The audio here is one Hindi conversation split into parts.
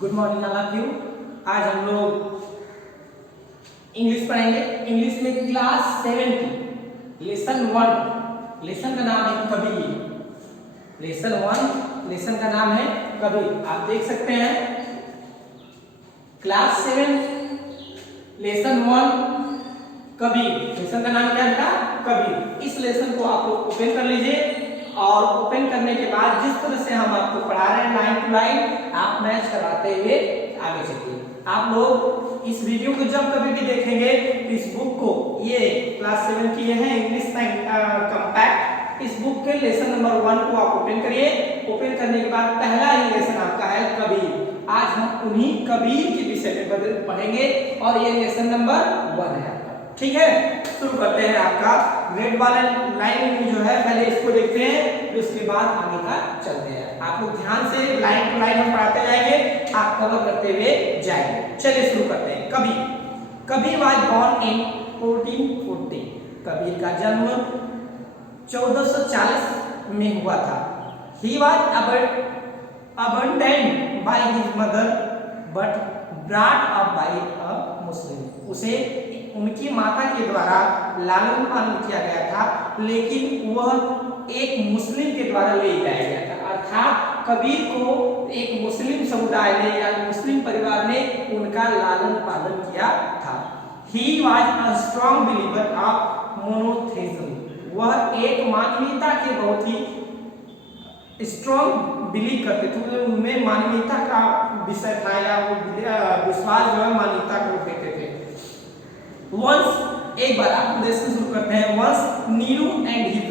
Good morning all of you. आज हम लोग इंग्लिश पढ़ेंगे। इंग्लिश में क्लास 7 की लेसन 1। लेसन का नाम है कबीर। लेसन 1 लेसन का नाम है कबीर। आप देख सकते हैं क्लास 7 लेसन 1 कबीर। लेसन का नाम क्या था? कबीर। इस लेसन को आप लोग ओपन कर लीजिए और ओपन करने के बाद जिस तरह से हम आपको पढ़ा रहे हैं लाइन टू लाइन आप मैच कराते हुए आगे चलिए। आप लोग इस वीडियो को जब कभी भी देखेंगे इस बुक को, ये क्लास 7 की है इंग्लिश कंपैक्ट, इस बुक के लेसन नंबर 1 को आप ओपन करिए। ओपन करने के बाद पहला ही लेसन आपका है कबीर। आज हम उन्हीं कबीर के विषय में पढ़ेंगे और ये लेसन नंबर 1 है। ठीक है, शुरू करते हैं। आपका रेड वाला लाइन जो है पहले इसको देखते हैं, फिर उसके बाद आगे का चलते हैं। आप लोग ध्यान से लाइन टू लाइन हम पढ़ाते जाएंगे, आप कवर करते हुए जाएंगे। चलिए शुरू करते हैं। Kabir. Kabir was born in 1440। Kabir का जन्म 1440 में हुआ था। He was abandoned by his mother but brought up by a Muslim। उसे उनकी माता के द्वारा लालन पालन किया गया था, लेकिन वह एक मुस्लिम के द्वारा ले जाया गया था। अर्थात कबीर को एक मुस्लिम समुदाय ने या मुस्लिम परिवार ने उनका लालन पालन किया था। He was a strong believer of monotheism। वह एक मानवीयता के बहुत ही स्ट्रॉन्ग बिलीव करते थे, उनमें मानवीयता का विषय था या वो विश्वास जो है मानवीयता को कहते थे। Once एक बार आप देखना शुरू करते हैं। Once Neeru and his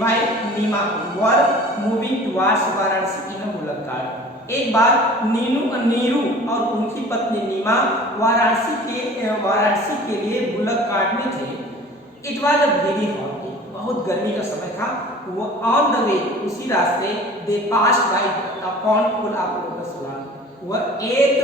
wife Neema were moving towards Varanasi in a bullock cart। एक बार नीरू और उनकी पत्नी नीमा वाराणसी के लिए बुलक कार्ट में थे। It was a very hot day। बहुत गर्मी का समय था। वो ऑन द वे उसी रास्ते they passed by a pond full of lotus plant. वह एक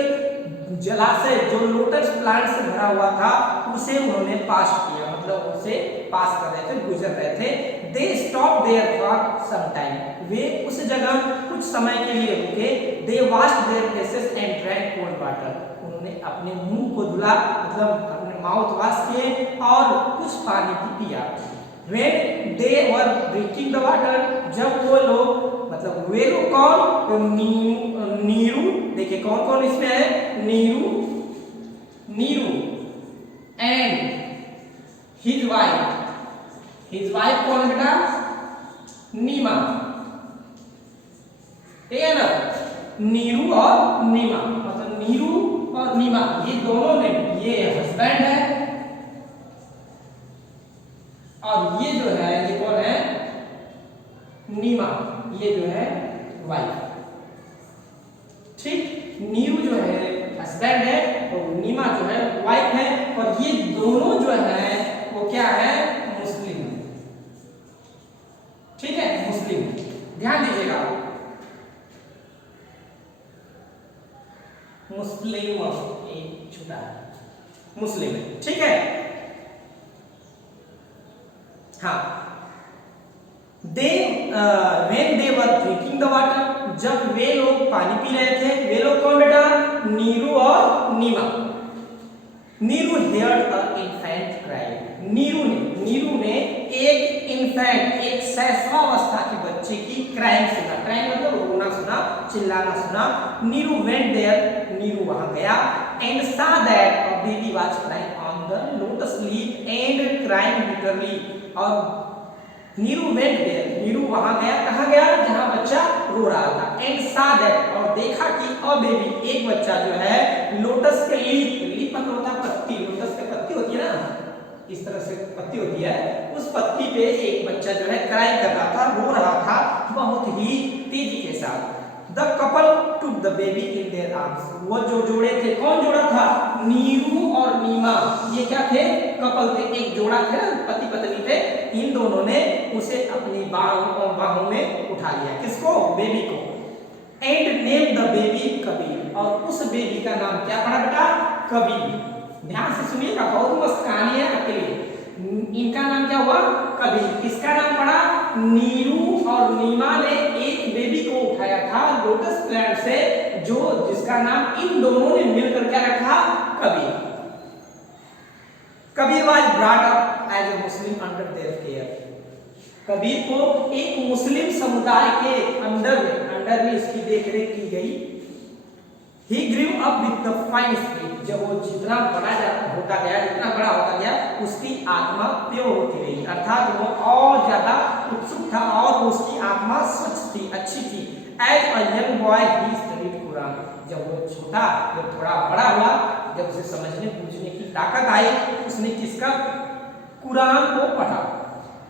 जलाशय जो लोटस प्लांट से भरा हुआ था उसे उन्होंने पास किया, मतलब उसे पास कर रहे थे, गुजर रहे थे। They stop there for some time. वे उस जगह कुछ समय के लिए रुके। They washed their faces and drank cold water. उन्होंने अपने मुंह को धुला, मतलब अपने माउथ वॉश किए और कुछ पानी भी पिया। When they were drinking the water, जब वो लोग, मतलब वे लोग कौन? नीरू। देखिए कौन कौन इसमें है? नीरू एंड हिज वाइफ कौन है बेटा? नीमा। ठीक है ना? नीरू और नीमा, मतलब नीरू और नीमा ये दोनों ने, ये हस्बैंड है और ये जो है ये कौन है? नीमा, ये जो है वाइफ। ठीक, नीरू जो है हस्बैंड है और नीमा जो है वाइफ है, और ये दोनों जो है वो क्या है? मुस्लिम है। ठीक है, मुस्लिम। ध्यान दीजिएगा, मुस्लिम एक छोटा मुस्लिम है। ठीक है, हाँ। when they were drinking the water, जब वे लोग पानी पी रहे थे, वे लोग कौन बेटा? नीरू और नीमा। Neeru heard a infant cry। Neeru ने एक इन्फेंट, एक शैशवावस्था के बच्चे की क्राइंग सुना। क्राइंग मतलब रोना सुना, चिल्लाना सुना। नीरू went there, नीरू वहां गया, and saw that a baby was crying on the lotus leaf and crying bitterly। और नीरू वेंट देयर, नीरू वहां गया, कहां गया? जहां बच्चा रो रहा था। एंड सा दैट, और देखा कि अ बेबी, एक बच्चा जो है लोटस के लीफ मतलब होता है पत्ती, लोटस की पत्ती होती है ना, इस तरह से पत्ती होती है, उस पत्ती पे एक बच्चा जो है क्राई कर रहा था, रो रहा था बहुत ही तेजी के साथ। The couple took the baby in their arms. वो जो जोड़े थे, कौन जोड़ा था? नीरू और नीमा, ये क्या थे? कपल थे, एक जोड़ा थे ना, पति पत्नी थे। इन दोनों ने उसे अपनी बाहों में उठा लिया। किसको? बेबी को। And name the baby Kabir. और उस बेबी का नाम क्या पड़ा बेटा? कबीर। ध्यान से सुनिएगा, बहुत मस्त कहानी है आपके लिए। इनका नाम क्या हुआ? कबीर। किसका नाम पड़ा? नीरू और नीमा ने एक बेबी को उठाया था लोटस प्लांट से, जो जिसका नाम इन दोनों ने मिलकर क्या रखा, Kabir. Kabir was brought up as a Muslim under their care. Kabir को एक मुस्लिम समुदाय के अंडर में इसकी देखरेख की गई। He grew up with the fine spirit। जब वो जितना बड़ा होता गया, जितना बड़ा होता गया, उसकी आत्मा प्योर होती रही, अर्थात वो और ज्यादा उत्सुक था और उसकी आत्मा स्वच्छ थी, अच्छी थी। As a young boy he studied Quran। जब वो छोटा, जब थोड़ा बड़ा हुआ, जब उसे समझने बूझने की ताकत आई, उसने किसका, कुरान को पढ़ा।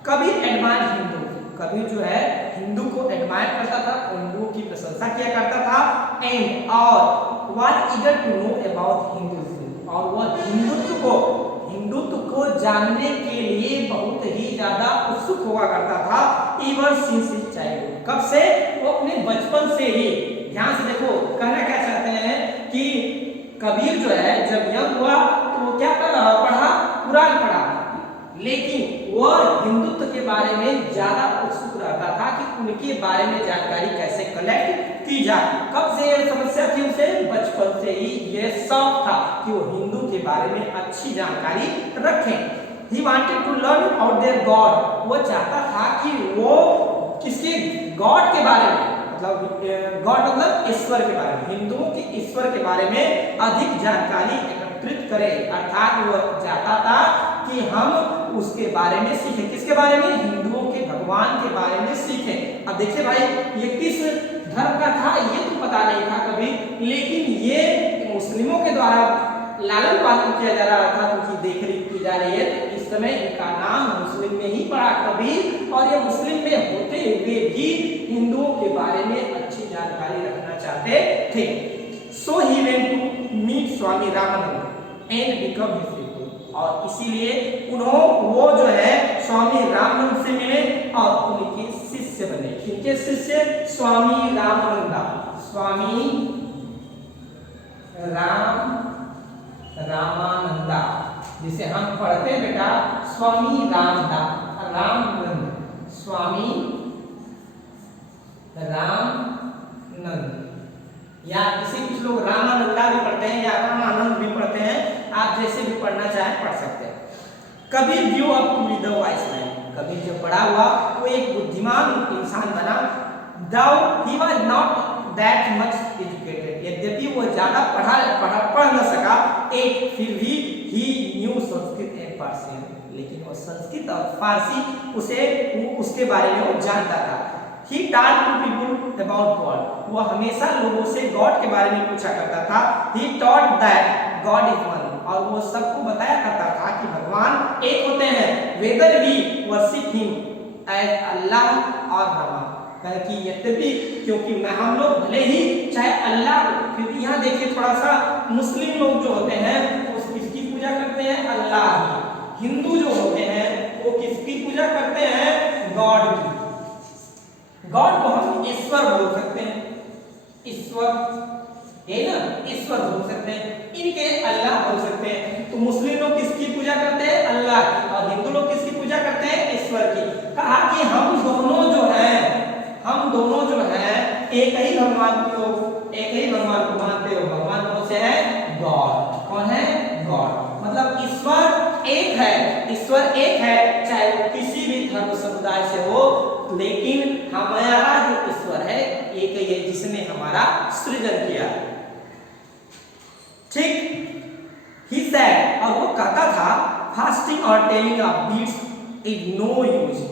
कबीर एडमायर हिंदू। कबीर जो है हिंदू को एडमायर करता था, हिंदुओं की प्रशंसा किया करता था। एंड और was eager to know about Hinduism. और वह हिंदुत्व को जानने के लिए बहुत ही ज्यादा उत्सुक हुआ करता था। इवर सिंस हिज चाइल्डहुड। कब से, वो अपने बचपन से ही। ध्यान से देखो, कहना क्या चाहते हैं कि कबीर जो है जब यंग हुआ तो वो क्या पढ़ा, कुरान पढ़ा, लेकिन वह हिंदुत्व के बारे में ज्यादा उत्सुक रहता था कि उनके बारे में जानकारी कैसे कलेक्ट की जाए। कब से यह समस्या थी उसे, बचपन से ही ये शौक था कि वो हिंदू के बारे में अच्छी जानकारी रखें। He wanted to learn about their God। वो चाहता था कि वो किसके, गॉड के बारे में, मतलब गॉड मतलब ईश्वर के बारे में, हिंदुओं के ईश्वर के बारे में अधिक जानकारी एकत्रित करें। अर्थात वो चाहता था कि हम उसके बारे में सीखें। किसके बारे में, हिंदुओं के भगवान के बारे में सीखें। अब देखिए भाई, ये किस धर्म का था ये तो पता नहीं था कभी, लेकिन ये मुस्लिमों के द्वारा लालन पालन किया जा रहा था, उनकी देखरेख की जा रही है। तो इस समय इनका नाम मुस्लिम में ही पड़ा, कबीर। और ये मुस्लिम में होते हुए भी हिंदुओं के बारे में अच्छी जानकारी रखना चाहते थे। So he went to meet Swami Ramanand and become his people. और इसीलिए वो जो है स्वामी रामानंद से मिले और उनके शिष्य बने। किनके शिष्य, स्वामी रामानंदा। स्वामी रामानंदा, जिसे हम पढ़ते हैं बेटा स्वामी रामानंद, स्वामी रामानंद, या इसे कुछ लोग रामानंदा भी पढ़ते हैं या रामानंद भी पढ़ते हैं, आप जैसे भी पढ़ना चाहें पढ़ सकते हैं। Kabir grew up to be the wise man. Kabir जब बड़ा हुआ वो एक बुद्धिमान इंसान बना। Though he was not that much educated। यद्यपि वो ज्यादा पढ़ न सका, फिर भी he knew संस्कृत एंड फारसी। लेकिन वो संस्कृत और फारसी उसके बारे में वो जानता था। He taught to people about God। वो हमेशा लोगों से गॉड के बारे में पूछा करता था। He taught that God is one। और वो सबको बताया करता था कि भगवान एक होते हैं। Whether we worship him as Allah or Rama। कि यद्यपि, क्योंकि हम लोग भले ही चाहे अल्लाह, क्योंकि यहाँ देखिए थोड़ा सा मुस्लिम लोग जो होते हैं वो किसकी पूजा करते हैं, अल्लाह की। हिंदू जो होते हैं वो किसकी पूजा करते हैं, गॉड की। गॉड को हम ईश्वर बोल सकते हैं, ईश्वर, ये ना ईश्वर बोल सकते हैं, इनके अल्लाह बोल सकते हैं। तो मुस्लिम लोग किसकी पूजा करते हैं, अल्लाह की, और हिंदू लोग किसकी पूजा करते हैं, ईश्वर की। कहा कि हम दोनों जो है एक ही भगवान को मानते हो। भगवान कौन से है, गॉड। कौन है, गॉड। मतलब ईश्वर एक है, चाहे वो किसी भी धर्म समुदाय से हो, लेकिन हमारा जो ईश्वर है एक ही है, जिसने हमारा सृजन किया। ठीक। He said, और वो कहता था, फास्टिंग और telling of beats is no use.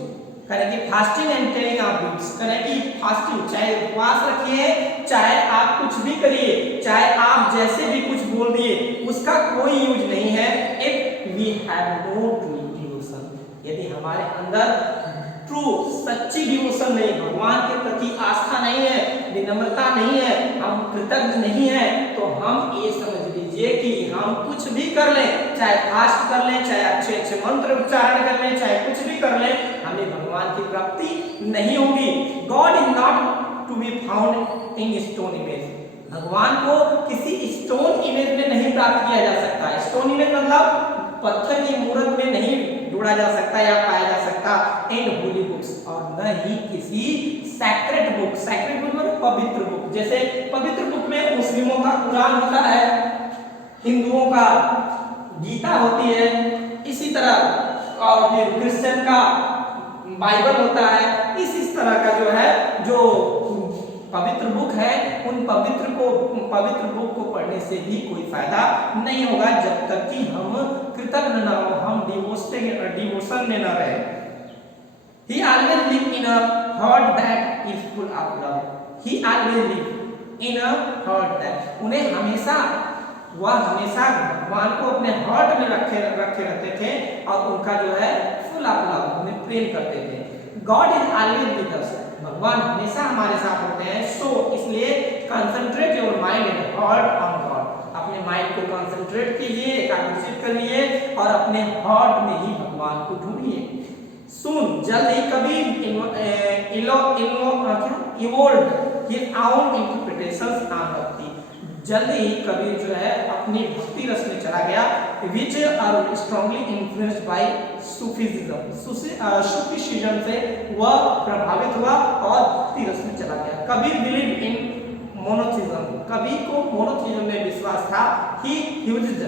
करें कि fasting and telling of beats, करें कि फास्टिंग, चाहे उपवास रखिए, चाहे आप कुछ भी करिए, चाहे आप जैसे भी कुछ बोल दिए, उसका कोई यूज नहीं है। If we have no true devotion. यदि हमारे अंदर ट्रू सच्ची डिवोशन नहीं, भगवान के प्रति आस्था नहीं है, विनम्रता नहीं है, हम कृतज्ञ नहीं है, तो हम ये समझ लीजिए कि हम कुछ भी कर लें, चाहे फास्ट कर लें, चाहे अच्छे अच्छे मंत्र उच्चारण कर लें, चाहे कुछ भी कर लें, हमें भगवान की प्राप्ति नहीं होगी। God is not to be found in stone image. भगवान को किसी स्टोन इमेज में नहीं प्राप्त किया जा सकता। स्टोन इमेज मतलब पत्थर की मूर्त में नहीं ढूंढा जा सकता या पाया जा सकता। एंड होली बुक्स, और न ही किसी सैक्रेड बुक। सैक्रेड बुक मतलब पवित्र बुक। जैसे पवित्र बुक में का कुरान होता है, हिंदुओं का गीता होती है, इसी तरह और फिर क्रिश्चियन का बाइबल होता है। इस तरह का जो है जो पवित्र बुक है, उन पवित्र बुक को पढ़ने से भी कोई फायदा नहीं होगा जब तक कि हम कृतज्ञ न हो, हम डिवोशन में न रहे। He always live in a heart that is full of love. He always live in a heart that वह हमेशा भगवान को अपने हार्ट में रखे रहते थे और उनका जो है फुल ऑफ लव, उन्हें प्रेम करते थे। God is always with us, भगवान हमेशा हमारे साथ होते हैं। सो इसलिए concentrate your mind and heart on God, अपने माइंड को कंसंट्रेट कीजिए, एकाग्रचित करिए और अपने हार्ट में ही भगवान को ढूंढिए। सुन जल्द ही Kabir evolve his own interpretations on bhakti, जल्द ही कबीर जो है अपनी भक्ति रस में चला गया, which are strongly influenced by Sufism से वह प्रभावित हुआ और भक्ति रस में चला गया। Kabir believe in monotheism, Kabir को मोनोथिज्म में विश्वास था। He used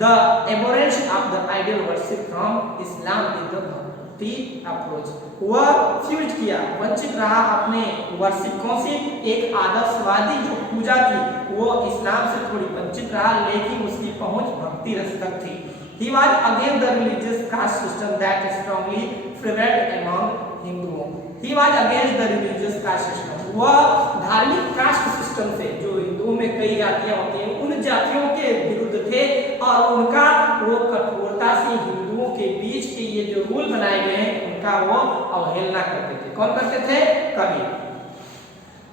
the abhorrence of the idol worship from Islam with the bhakti approach, वह फ्यूज किया, वंचित रहा अपने वर्शिकों से। एक आदर्शवादी जो पूजा थी वो इस्लाम से थोड़ी वंचित रहा, लेकिन उसकी पहुंच भक्ति रस तक थी। He was against the religious caste system that strongly prevailed among Hindus. He was against the religious caste system. वह धार्मिक कास्ट सिस्टम से, जो हिंदुओं में कई जातियां होती हैं, उन जातियों के विरुद्ध थे और उनका वो कठोरता से हिंदुओं के बीच के ये जो रूल बनाए गए हैं उनका वो अवहेलना करते थे। कौन करते थे? Kabir.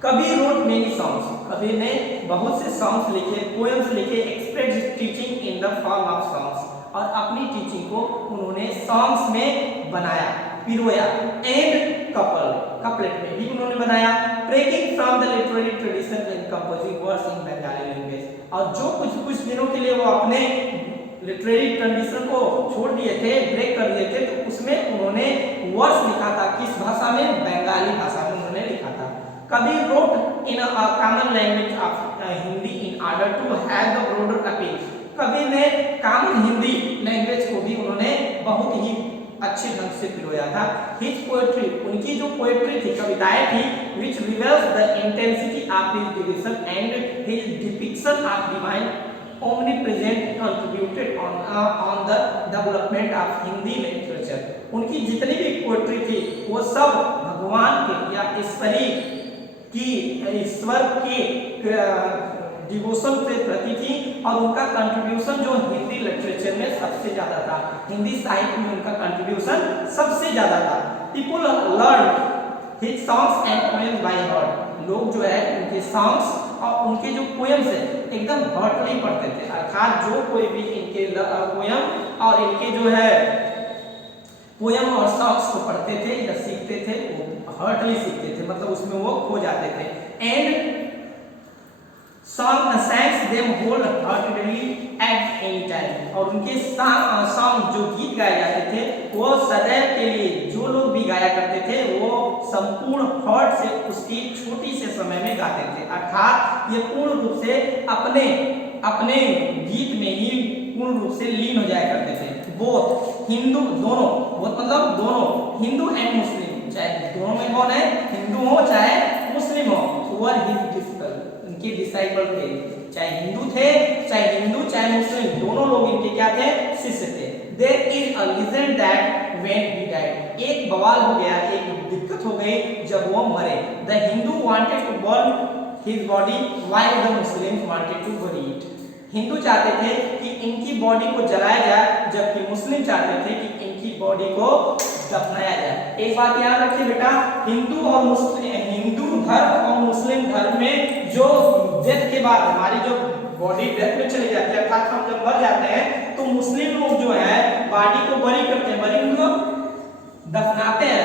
Kabir wrote many songs, Kabir ने बहुत से सॉन्ग्स लिखे, पोएम्स लिखे, express teaching in the form of songs, और अपनी टीचिंग को उन्होंने सॉन्ग्स में बनाया, पिरोया। एंड कपलेट में भी उन्होंने बनाया। Breaking from the literary tradition and composing words in Bengali language, और जो कुछ दिनों के लिए वो अपने लिटरेरी ट्रेडिशन को छोड़ दिए थे, ब्रेक कर दिए थे, तो उसमें उन्होंने वर्ड्स लिखा था। किस भाषा में? बंगाली भाषा में उन्होंने लिखा था। Kabir wrote in a common language of Hindi in order to have the broader appeal, Kabir ने कॉमन हिंदी लैंग्वेज को भी उन्होंने बहुत ही अच्छे ढंग से पिरोया था। हिज पोएट्री, उनकी जो पोएट्री थी, कविताएं थी, which reveals the intensity of his devotion and his depiction of divine omnipresent contributed on the development of Hindi literature. उनकी जितनी भी पोएट्री थी वो सब भगवान के या ईश्वर के डिवोशन से प्रति थी, और उनका कंट्रीब्यूशन जो हिंदी लिटरेचर में सबसे ज्यादा था, हिंदी साहित्य में उनका कंट्रीब्यूशन सबसे ज्यादा था। People learn his songs and poems by heart, लोग जो है उनके सॉन्ग्स और उनके जो पोएम्स है एकदम हार्टली पढ़ते थे, अर्थात जो कोई भी इनके पोएम और इनके जो है पोएम और सॉन्ग्स को पढ़ते थे या सीखते थे वो हार्टली सीखते थे, मतलब उसमें वो खो जाते थे। And songs them wholeheartedly at any time, और उनके सॉन्ग जो गीत गाए जाते थे वो सदैव के लिए जो लोग भी गाया करते थे वो संपूर्ण हार्ट से उसकी छोटी से समय में गाते थे, अर्थात ये पूर्ण रूप से अपने गीत में ही पूर्ण रूप से लीन हो जाया करते थे। बोथ हिंदू, दोनों, बोथ मतलब दोनों, हिंदू एंड मुस्लिम, चाहे दोनों में कौन है, हिंदू हो चाहे मुस्लिम हो, वर हिज डिसिपल, उनके डिसाइपल थे, चाहे हिंदू थे चाहे मुस्लिम, दोनों लोग इनके क्या थे, शिष्य थे। There is a legend that when he died, एक बवाल हो गया, एक दिक्कत हो गई जब वो मरे। The Hindu wanted to burn his body while the Muslims wanted to bury it, Hindu चाहते थे कि इनकी बॉडी को जलाया जाए, जबकि मुस्लिम चाहते थे कि इनकी बॉडी को दफनाया जाए। एक बात याद रखिए बेटा, हिंदू धर्म और मुस्लिम धर्म में जो डेथ के बाद हमारी जो बॉडी डेथ में चली जाती है, अर्थात हम जब मर जाते हैं, तो मुस्लिम लोग जो है बॉडी को बरी करते हैं, बरी मतलब दफनाते हैं।